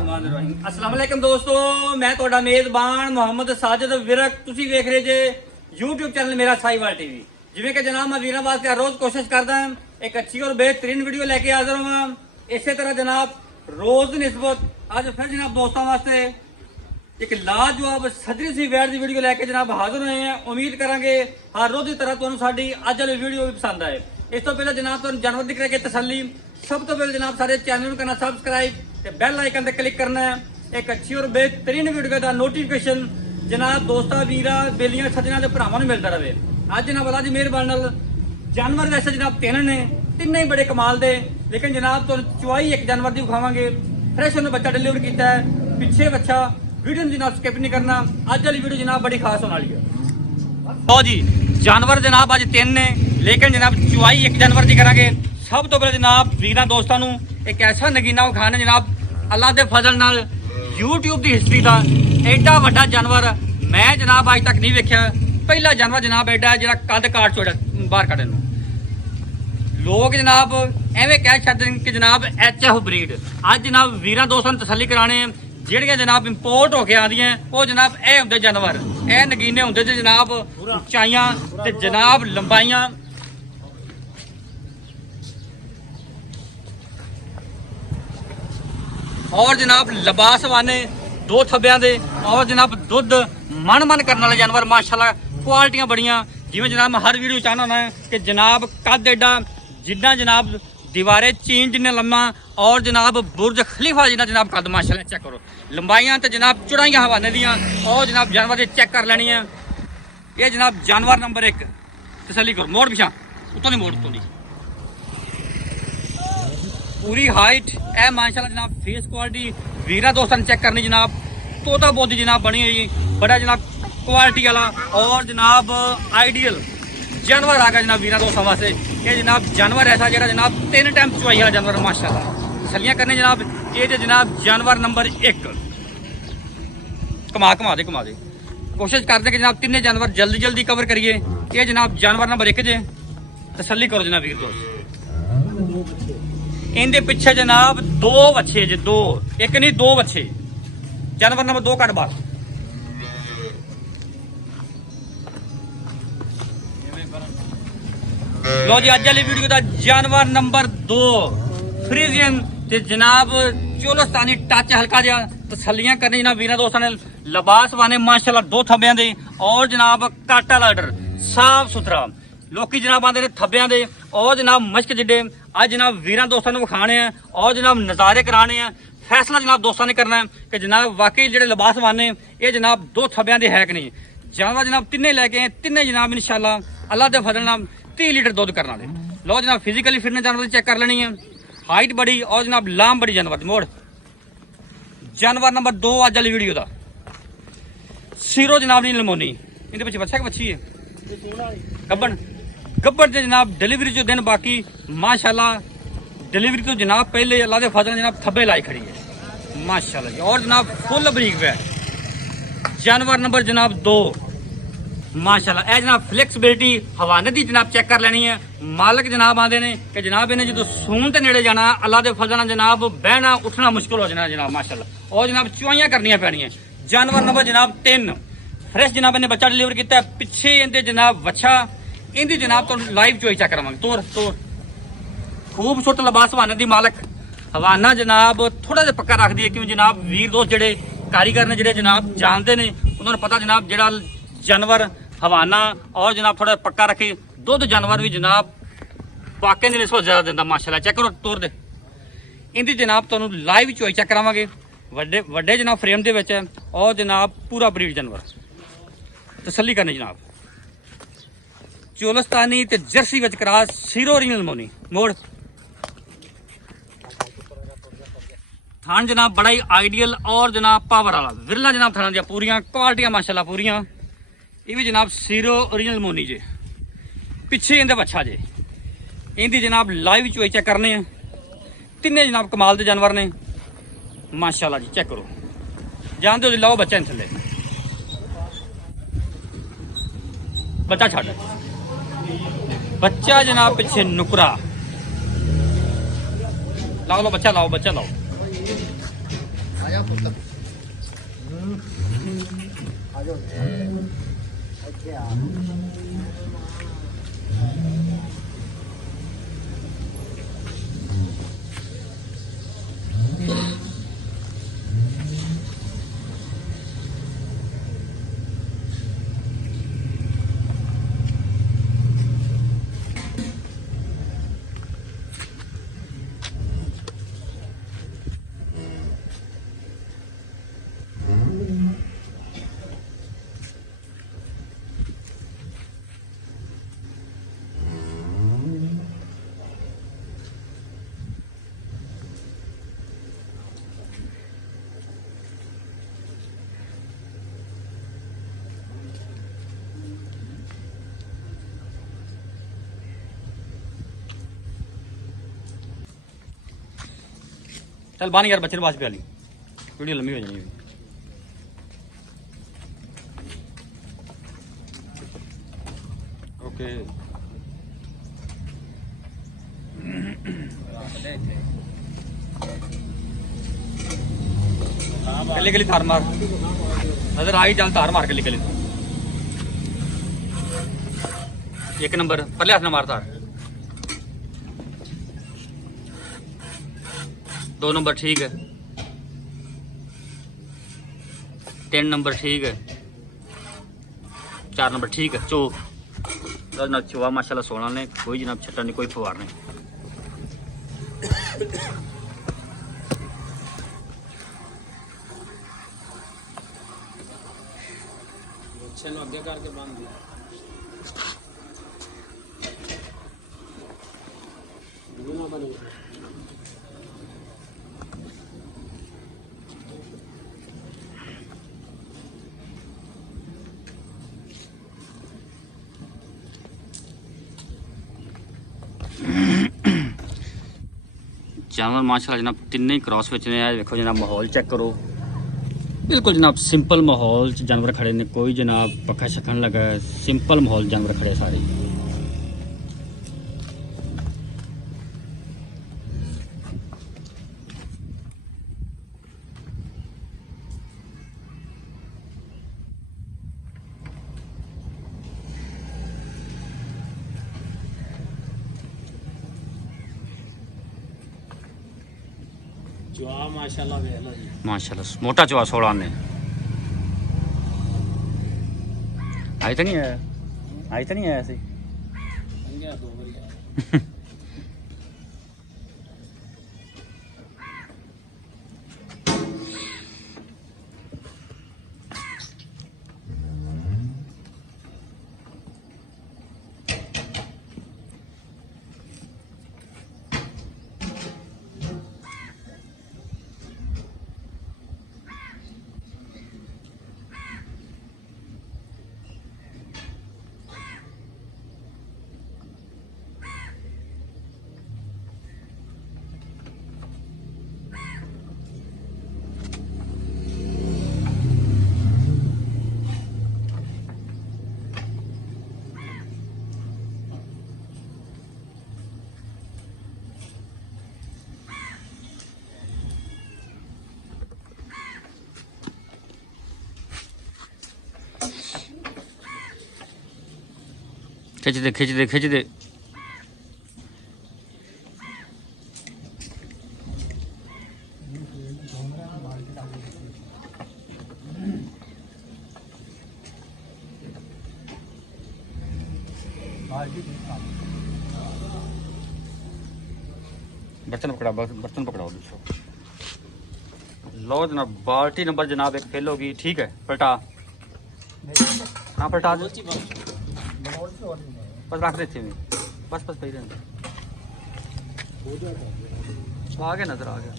अस्सलाम वालेकुम दोस्तों, मैं ਤੁਹਾਡਾ ਮੇਜ਼ਬਾਨ ਮੁਹੰਮਦ ਸਾਜਦ ਵਿਰਕ। ਤੁਸੀਂ ਵੇਖ ਰਹੇ ਜੇ YouTube ਚੈਨਲ ਮੇਰਾ ਸਾਈਵਾਲ ਟੀਵੀ। ਜਿਵੇਂ ਕਿ ਜਨਾਬ ਮੈਂ ਵੀਰਾਂ ਵਾਸਤੇ ਰੋਜ਼ ਕੋਸ਼ਿਸ਼ ਕਰਦਾ ਹਾਂ ਇੱਕ ਅੱਛੀ ਔਰ ਬਿਹਤਰੀਨ ਵੀਡੀਓ ਲੈ ਕੇ ਹਾਜ਼ਰ ਹਾਂ। ਇਸੇ ਤਰ੍ਹਾਂ ਜਨਾਬ ਰੋਜ਼ ਦੀ ਨਿਸਬਤ ਅੱਜ ਫਿਰ ਜਨਾਬ ਦੋਸਤਾਂ ਵਾਸਤੇ ਇੱਕ ਲਾਜਵਾਬ ਸਦਰੀ ਸੀ ਵੈਰ ਦੀ ਵੀਡੀਓ ਲੈ ਕੇ ਜਨਾਬ ਹਾਜ਼ਰ ਹੋਏ ਹਾਂ। ਉਮੀਦ ਕਰਾਂਗੇ ਹਰ ਰੋਜ਼ ਦੀ ਤਰ੍ਹਾਂ ਤੁਹਾਨੂੰ ਸਾਡੀ ਅੱਜ ਵਾਲੀ ਵੀਡੀਓ ਵੀ ਪਸੰਦ ਆਏ। ਇਸ ਤੋਂ ਪਹਿਲਾਂ ਜਨਾਬ ਤੁਹਾਨੂੰ ਜਾਨਵਰ ਦਿਖ ਰਿਹਾ ਕਿ ਤਸੱਲੀ सब तो पहले जनाब सारे चैनल करना सब्सक्राइब ते बेल आइकन ते क्लिक करना है। एक अच्छी और बेहतरीन वीडियो का नोटिफिकेशन जनाब दोस्तां वीरां बेलियां सज्जनां ते भरावां नूं मिलदा रहे। अज जनाब अल्लाह दी मेहरबानी नाल जानवर वैसे जनाब तीन ने, तीनों ही बड़े कमाल दे, लेकिन जनाब तुहानूं चुआई एक जानवर दी विखावांगे। फ्रेश उन्हें बच्चा डिलीवर कीता है, पिछे बच्चा। वीडियो नूं जनाब स्किप नहीं करना, अज वाली वीडियो जनाब बड़ी खास होने वाली है। लो जी जानवर जनाब अज तीन ने, लेकिन जनाब चुआई एक जानवर दी करांगे। सब तो पहले जनाब वीरां दोस्तों एक ऐसा नगीना विखाना जनाब अल्लाह के फजल नाल यूट्यूब की हिस्ट्री का एडा वड्डा जानवर मैं जनाब अज तक नहीं वेख्या। पहला जानवर जनाब एडा जिहड़ा कद काट छोड़ बाहर कढ़न नूं लोग जनाब एवें कह छड्डन कि जनाब HF ब्रीड। अज जनाब वीरां दोस्तों तसल्ली कराने ਜਿਹੜੀਆਂ जनाब इंपोर्ट होके आदियां वो जनाब ए हुंदे जानवर ए नगीने हुंदे ते जनाब उचाइयां ते जनाब लंबाइयां और जनाब लबासवाने दो थब्बियां दे और जनाब दुध मन मन करने वाले जानवर माशाल्लाह क्वालिटियां बड़ियां। जिवें जनाब मैं हर वीडियो चाहना होना है कि जनाब कद एडा जिन्ना जनाब दीवारे चीन जिन्ना लम्मा और जनाब बुर्ज खलीफा जिन्ना जनाब कद माशाल्लाह चेक करो। लंबाइयां तो जनाब चौड़ाइयां हवाने दियां और जनाब जानवर की चेक कर लैनी है। ये जनाब जानवर नंबर 1 तसल्ली करो। मोड़ पिछा उतों नहीं मोड़ उतों नहीं पूरी हाइट है माशाल्लाह जनाब। फेस क्वालिटी वीरा दोस्तों ने चेक करनी जनाब। तोता बोदी जनाब बनी हुई बड़ा जनाब क्वालिटी वाला और जनाब आइडियल जानवर आ गया जनाब वीरा दोस्तों वास्ते। ये जनाब जानवर ऐसा जरा जनाब 3 टाइम चुआई वाला जानवर माशाल्लाह तसल्लियां करने जनाब। ये जनाब जानवर नंबर 1 घुमा दे कोशिश करते कि जनाब तीनों जानवर जल्दी जल्दी कवर करिए। ये जनाब जानवर नंबर 1 जे तसल्ली करो जनाब वीर दोस्त। इनके पिछे जनाब 2 बच्चे जे 2 एक नहीं 2 बच्चे। जानवर नंबर 2 कट बार लो जी अज वाली वीडियो का जानवर नंबर 2 फ्रीजियन ते जनाब चोलस्तानी टच हल्का जहा तसल्लियां करने जनाब वीरा दोस्तों ने लबास वाने माशाल्लाह 2 थब्बियां दे और जनाब काटा लाडर साफ सुथरा। लोकी जनाब आंदे ने थब्बियां दे और जनाब मश्क जिड्डे। आज जनाब वीरां दोस्तों ने विखाने हैं और जनाब नज़ारे कराने हैं। फैसला जनाब दोस्तों ने करना है कि जनाब वाकई जो लिबास वाने ये जनाब 2 थब्बियां दे है कि नहीं। जानवर जनाब तिन्ने लैके आए, तिन्ने जनाब इंशाल्लाह अल्लाह के फजल नाल 30 लीटर दुध करना दे। लो जनाब फिजिकली फिटनेस जानवर चेक कर लेनी है। हाइट बड़ी और जनाब लाम बड़ी जानवर मोड़। जानवर नंबर 2 अज वाली वीडियो का सीरो जनाब नहीं लमोनी। इनके पिछे बच्चा बच्ची है गब्बर से जनाब डिलीवरी जो दिन बाकी माशाल्लाह डिलीवरी तो जनाब पहले अल्लाह के फजल जनाब थब्बे लाई खड़ी है माशाल्लाह जी। और जनाब फुल बरीक है जानवर नंबर जनाब 2 माशाल्लाह। ए जनाब फ्लैक्सिबिलिटी हवाने की जनाब चेक कर लेनी है। मालक जनाब आते हैं कि जनाब इन्हें जो सून के नेड़े जाना अल्लाह के फजल जनाब बहना उठना मुश्किल हो जाना जनाब माशाल्लाह। और जनाब चुआइयां करनियां पैनियां। जानवर नंबर जनाब 3 फ्रेश जनाब इन्हें बच्चा डिलीवर किया पिछे इनके जनाब बच्चा इनकी जनाब तो लाइव चोई चेक करावांगे। तोर खूब छुट लबास हवाने दी मालक हवाना जनाब थोड़ा जिहा पक्का रख दिए क्यों जनाब वीर दोस्त जेडे कारीगर ने जेडे जनाब जानते हैं उन्होंने पता जनाब जेड़ा जानवर हवाना और जनाब थोड़ा पक्का रखे दुध जानवर भी जनाब वाकई ने इसको ज्यादा दिंदा माशाल्लाह। चेक करो तोर दे इनकी जनाब तुहानूं लाइव चोई चेक करावांगे। वड्डे जनाब फ्रेम दे विच है और जनाब पूरा ब्रीड जानवर तसल्ली करनी जनाब। चोलस्तानी ते जर्सी विच क्रॉस सीरो ओरिजिनल मोनी मोड़। थान जनाब बड़ा ही आइडियल और जनाब पावर वाला विरला जनाब थाना दियां पूरियां क्वालिटियां माशाल्लाह पूरियां। ये भी जनाब सीरो ओरिजिनल मोनी जे पिछे इनका बच्चा जे। इनकी जनाब लाइव चोई चेक करने हैं। तिन्ने जनाब कमाल के जानवर ने माशाल्लाह जी। चेक करो जानते हो लाओ बच्चा थले बच्चा छड़ बच्चा जनाब पिछे नुकरा लाओ लो बच्चा लाओ ਜਾ ਪੁੱਤ ਆ ਜਾਓ ਇੱਥੇ ਆ चल बानी यार बच्चे ने बाज पे आली वीडियो लंबी हो जानी ओके गली गली थार मार नजर आई चल तार मार गली गली एक नंबर पहले हाथ ना मार तार 2 नंबर ठीक है 3 नंबर ठीक है 4 नंबर ठीक है चो जनाब चुआ माशाल्लाह 16 ने कोई जनाब छट्टा नहीं कोई फवार नहीं चलो आगे करके बांध दिया ना बने जानवर माशाल्लाह जनाब तिन्ने ही क्रॉस विच ने देखो जनाब माहौल चेक करो बिल्कुल जनाब सिंपल माहौल जानवर खड़े ने कोई जनाब पक्का शक्न लगा सिंपल माहौल जानवर खड़े सारे चुआ माशाल्लाह वेख लो जी माशाल्लाह मोटा चुआ 16 ने आई तो नहीं आया ऐसे अंगिया 2 बारी आया खिंच दे बर्तन पकड़ाओ दूसरा लो जनाब बाल्टी नंबर जनाब एक फेल होगी ठीक है पलटा हाँ पलटा दो बस रख देते हैं बस सही रहने आ गया नजर आ गया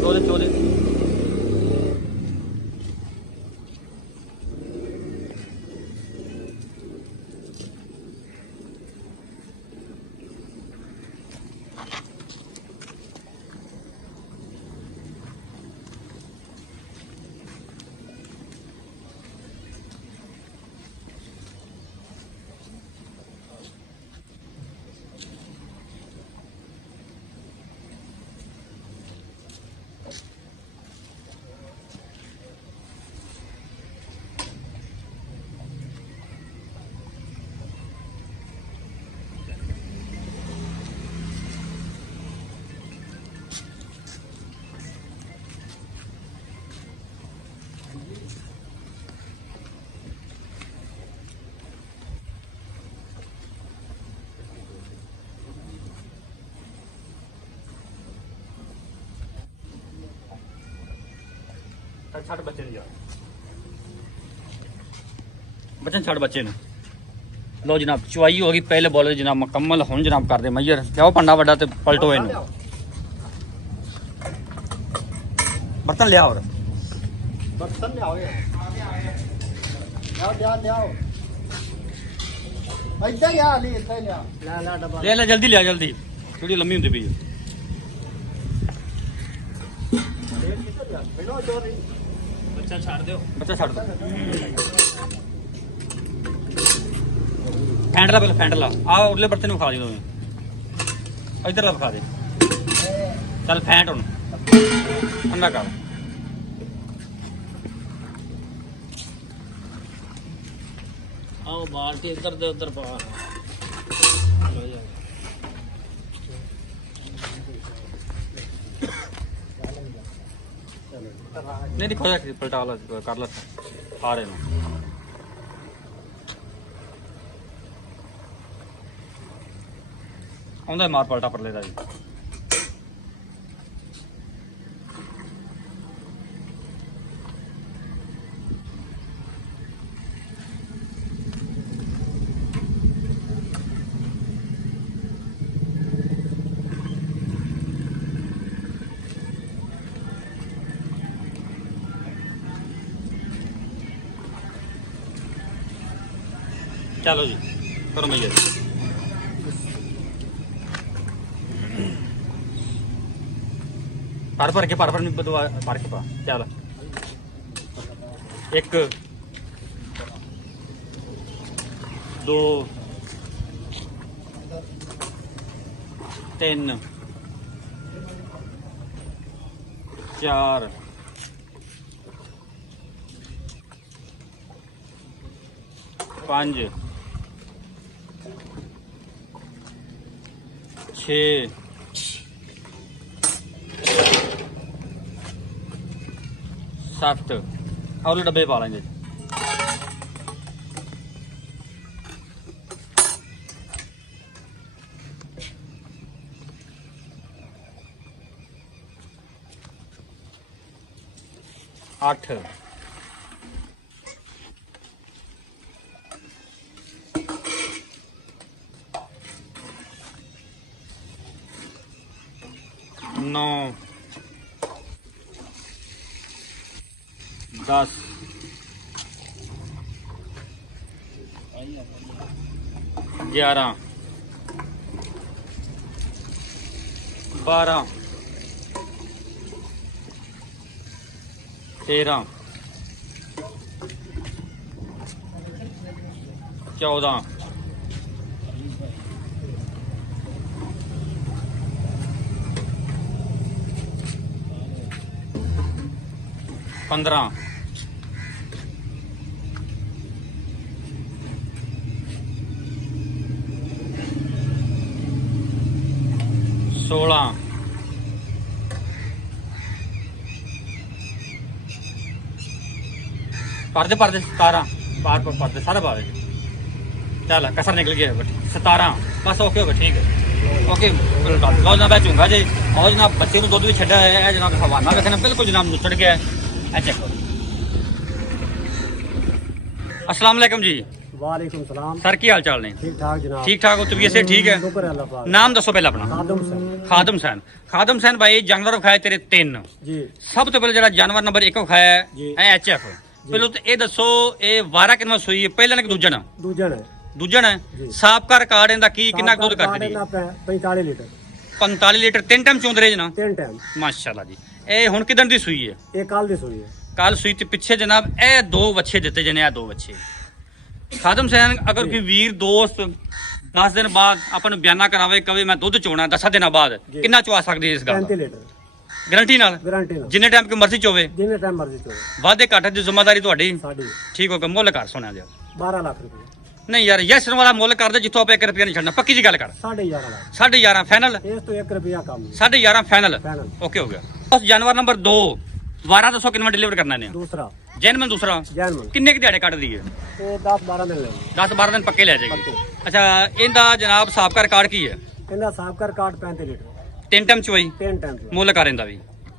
चौदह चौदह छड़ बच्चे ने यार बच्चन छड़ बच्चे ने लो जनाब चुवाई होगी पहले बॉलर जनाब मुकम्मल हुन जनाब कर दे मैयर जाओ पंडा वड्डा ते पलटो इनू बर्तन लिया और बर्तन ले आओ ले आओ इधर ले आ ले इधर ले आ ला डब्बा ले ले जल्दी लिया जल्दी थोड़ी लंबी होती पई बिनो चोरी बच्चा छाड़ दो बच्चा छड़ दो फैंडला पहले फैंडला आ उरले बर्तन खा दे इधर ला खा दे चल फैंट हुन ठंडा कर आओ बाल्टी इधर दे उधर पा नहीं नहीं खोजा पलटा वाला कर ला आ रहे ना आंदा मार पलटा पर लेदा जी चलो जी करो मैया पर के नहीं बदवा पर के पा चल 1 2 3 4 5 6 7 और डब्बे पा लेंगे। 8 9 10 11 12 13 14 15 16 पर्दे पर्दे 17 पार पर पर्दे सारे पा दे। चल कसर निकल गया बट 17 बस ओके ओके ठीक है ओके। लो जनाब मैं चूंगा जी और जनाब बच्चे को दुध भी छड़ा है जनाब हवाना रखना बिल्कुल जनाब नुचड़ गया है। चेक करो। अस्सलाम वालेकुम जी। वालेकुम सलाम। सर की हाल चाल ने? ठीक ठाक जनाब। ठीक ठाक हो तबीयत से ठीक है? शुक्र है अल्लाह पाक। नाम दसो पहले अपना। खादम सैन। खादम सैन। खादम सैन भाई जानवर विखाए तेरे 3 जी। सब तो पहले जरा जानवर नंबर 1 विखाया जी। है HF। ਪਹਿਲੋ ਤੇ ਇਹ ਦੱਸੋ ਇਹ ਵਾਰਾ ਕਿੰਨਾ ਸੂਈ ਹੈ ਪਹਿਲਾਂ ਨੇ ਕਿ ਦੂਜਾ ਨਾ? ਦੂਜਣ ਹੈ। ਦੂਜਾ ਨਾ ਜੀ। ਸਾਬਕਾ ਰਿਕਾਰਡ ਇਹਦਾ ਕੀ ਕਿੰਨਾ ਕੁ ਦੁੱਧ ਸਾਡਾ ਕਰਦੀ ਹੈ? 45 ਲੀਟਰ। 45 ਲੀਟਰ 3 ਟਾਈਮ ਚੋਂਦਰੇ ਜਨਾ? 3 ਟਾਈਮ। ਮਾਸ਼ਾਅੱਲਾ ਜੀ। ਇਹ ਹੁਣ ਕਿਦਣ ਦੀ ਸੂਈ ਹੈ? ਇਹ ਕੱਲ ਦੀ ਸੂਈ ਹੈ। ਕੱਲ ਸੂਈ ਤੇ ਪਿੱਛੇ ਜਨਾਬ ਇਹ 2 ਵੱਛੇ ਦਿੱਤੇ ਜਨੇ ਆ 2 ਵੱਛੇ। ਖਾਦਮ ਸੈਨ ਅਗਰ ਕੋਈ ਵੀਰ ਦੋਸਤ 10 ਦਿਨ ਬਾਅਦ ਆਪਾਂ ਨੂੰ ਬਿਆਨਾ ਕਰਾਵੇ ਕਵੇ ਮੈਂ ਦੁੱਧ ਚੋਣਾ 10 ਦਿਨਾਂ ਬਾਅਦ ਜੀ। ਕਿੰਨਾ ਚਵਾ ਸਕਦੀ ਇਸ ਗੱਲ 35 ਲੀਟਰ ਗਾਰੰਟੀ ਨਾਲ? ਗਾਰੰਟੀ ਨਾਲ। ਜਿੰਨੇ ਟਾਈਮ ਕੋਈ ਮਰਜ਼ੀ ਚੋਵੇ ਜਿੰਨੇ ਟਾਈਮ ਮਰਜ਼ੀ ਚੋ। ਵਾਧੇ ਘਾਟੇ ਦੀ ਜ਼ਿੰਮੇਵਾਰੀ ਤੁਹਾਡੀ। ਸਾਡੀ ਠੀਕ ਹੋ ਗਿਆ। ਮੁੱਲ ਕਰ ਸੁਣਿਆ ਜੀ 12 ਲੱਖ ਰੁਪਏ। ਨਹੀਂ ਯਾਰ ਯੈਸ ਵਾਲਾ ਮੁੱਲ ਕਰਦੇ ਜਿੱਥੋਂ ਆਪਾਂ 1 ਰੁਪਿਆ ਨਹੀਂ ਛੱਡਣਾ ਪੱਕੀ ਜੀ ਗੱਲ ਕਰ। 11.5 ਲੱਖ। 11.5 ਫਾਈਨਲ? ਇਸ ਤੋਂ 1 ਰੁਪਿਆ ਕਮ ਨਹੀਂ। 11.5 ਫਾਈਨਲ ਫਾਈਨਲ। ਓਕੇ ਹੋ ਗਿਆ। ਉਸ ਜਾਨਵਰ ਨੰਬਰ 2 12 ਦੱਸੋ ਕਿੰਨਾ ਡਿਲੀਵਰ ਕਰਨਾ ਨੇ? ਦੂਸਰਾ ਜੈਨਮਨ ਦੂਸਰਾ ਜੈਨਮਨ। ਕਿੰਨੇ ਕੁ ਦਿਹਾੜੇ ਕੱਢਦੀ ਹੈ? ਇਹ 10-12 ਦਿਨ ਲੈਣੇ। 10-12 ਦਿਨ ਪੱਕੇ ਲੈ ਜਾਏਗੀ। ਪੱਕੇ। ਅੱਛਾ ਇਹਦਾ ਜਨਾਬ ਸਾਬਕਾ ਰਿਕਾਰਡ ਕੀ ਹੈ? ਇਹਦਾ ਸਾਬਕਾ ਰਿਕਾਰਡ 35 ਲੀਟਰ। 3 ਟਾਈਮ ਚੋਈ 3 ਟਾਈਮ। ਮੁੱਲ ਕਰ ਇਹਦਾ ਵੀ?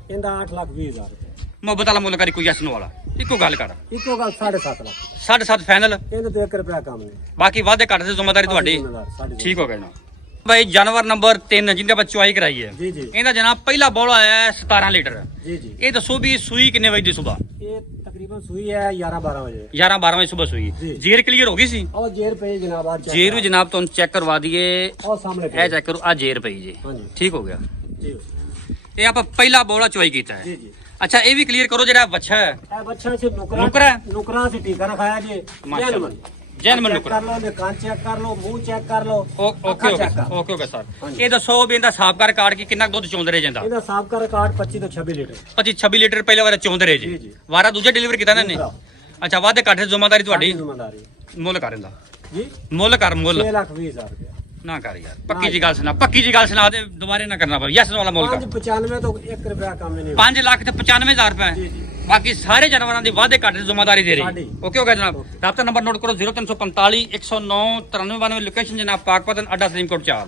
ਇਹਦਾ 8,20,000 ਰੁਪਏ। ਮੁਹੱਬਤ ਵਾਲਾ ਮੁੱਲ ਕਰੀ ਕੋਈ ਯੈਸ ਵਾਲਾ ਇੱਕੋ ਗੱਲ ਕਰ। ਇੱਕੋ ਗੱਲ 7.5 ਲੱਖ। 7.5 ਫਾਈਨਲ। ਇਹਦੇ ਤੋਂ 1 ਰੁਪਿਆ ਕਮ ਨਹੀਂ। ਬਾਕੀ ਵਾਧੇ ਘੱਟ ਦੀ ਜ਼ਿੰਮੇਵਾਰੀ ਤੁਹਾਡੀ। ਸਾਡੀ। ਠੀਕ ਹੋ ਗਿਆ ਜਨਾਬ। ਭਾਈ ਜਾਨਵਰ ਨੰਬਰ 3 ਜਿਹਦੇ ਆਪਾਂ ਚੁਆਈ ਕਰਾਈ ਹੈ ਜੀ ਜੀ ਇਹਦਾ ਜਨਾਬ ਪਹਿਲਾ ਬੋਲਾ ਆਇਆ ਹੈ 17 ਲੀਟਰ। ਜੀ ਜੀ। ਇਹ ਦੱਸੋ ਵੀ ਸੂਈ ਕਿੰਨੇ ਵਜੇ ਦੀ ਸਵੇਰ? ਇਹ ਤਕਰੀਬਨ ਸੂਈ ਹੈ 11-12 ਵਜੇ। 11-12 ਵਜੇ ਸਵੇਰ ਸੂਈ। ਜੀ। ਜੇਰ ਕਲੀਅਰ ਹੋ ਗਈ ਸੀ? ਉਹ ਜੇਰ ਪਈ ਜਨਾਬ ਅੱਜ। ਜੇਰ ਵੀ ਜਨਾਬ ਤੁਹਾਨੂੰ ਚੈੱਕ ਕਰਵਾ ਦਈਏ। ਉਹ ਸਾਹਮਣੇ ਇਹ ਚੈੱਕ ਕਰੋ ਆ ਜੇਰ ਪਈ ਜੀ। ਹਾਂਜੀ। ਠੀਕ ਹੋ ਗਿਆ। ਜੀ ਇਹ ਆਪਾਂ ਪਹਿਲਾ ਬੋਲਾ ਚੁਆਈ ਕੀਤਾ ਹੈ। ਜੀ ਜੀ। ਅੱਛਾ ਇਹ ਵੀ ਕਲੀਅਰ ਕਰੋ ਜਿਹੜਾ ਵੱਛਾ ਹੈ ਇਹ ਬੱਚਾ ਸੇ ਨੁਕਰਾ ਨੁਕਰਾ ਹੈ? ਨੁਕਰਾ ਸੇ ਟੀਕਾ ਰਖਾਇਆ ਜੀ। ਮਾਸ਼ਾਅੱਲਾ। ਜੈਨਮਨ ਚੈੱਕ ਨੁਕਰਾ। ਕਰ ਲਓ ਨੇ ਕੰਨ ਚੈੱਕ ਕਰ ਲਓ ਮੂੰਹ ਚੈੱਕ ਕਰ ਲਓ ਓਕੇ ਅੱਖਾਂ ਓਕੇ check ਕਰ। Okay okay sir. ਹਾਂਜੀ। ਇਹ ਦੱਸੋ ਵੀ ਇਹਦਾ ਸਾਬਕਾ ਰਿਕਾਰਡ ਕੀ ਕਿੰਨਾ ਕੁ ਦੁੱਧ ਚੋਂਦੇ ਰਹੇ ਜਾਂਦਾ? ਇਹਦਾ ਸਾਬਕਾ ਰਿਕਾਰਡ 25 ਤੋਂ 26 ਲੀਟਰ। 25-26 ਲੀਟਰ ਪਹਿਲੇ ਵਾਰ ਚੋਂਦੇ ਰਹੇ ਜੀ ਜੀ। ਜੀ। ਵਾਰਾ ਦੂਜਾ ਡਿਲੀਵਰ ਕੀਤਾ ਇਹਨਾਂ ਨੇ? ਦੂਸਰਾ। ਅੱਛਾ ਵਾਧੇ ਘੱਟ ਦੀ ਜ਼ਿੰਮੇਵਾਰੀ ਤੁਹਾਡੀ। ਜ਼ਿੰਮੇਵਾਰੀ ਮੁੱਲ ਕਰ ਇਹਦਾ। ਜੀ ਮੁੱਲ ਕਰ ਮੁੱਲ 6,20,000 ਰੁਪਏ। ਨਾ ਕਰ ਯਾਰ ਪੱਕੀ ਜੀ ਗੱਲ ਸੁਣਾ ਪੱਕੀ ਜੀ ਗੱਲ ਸੁਣਾ ਦੇ ਦੁਬਾਰੇ ਨਾ ਕਰਨਾ ਪਵੇ ਯੈਸ ਵਾਲਾ ਮੁੱਲ ਕਰ। 595 ਤੋਂ 1 ਰੁਪਿਆ ਕਮ ਨਹੀਂ। 5 ਲੱਖ ਤੇ 95,000 ਜੀ ਰੁਪਏ। ਜੀ। ਬਾਕੀ ਸਾਰੇ ਜਾਨਵਰਾਂ ਦੀ ਵਾਧੇ ਘੱਟ ਦੀ ਜ਼ਿੰਮੇਵਾਰੀ ਦੇ ਰਹੀ। ਸਾਡੀ। ਓਕੇ ਹੋ ਗਿਆ ਜਨਾਬ। ਰਾਬਤਾ ਨੰਬਰ ਨੋਟ ਕਰੋ 0345 109 9392 ਲੋਕੇਸ਼ਨ ਜਨਾਬ ਪਾਕਪਤਨ ਅੱਡਾ ਸਲੀਮਕੋਟ ਚਾਲ।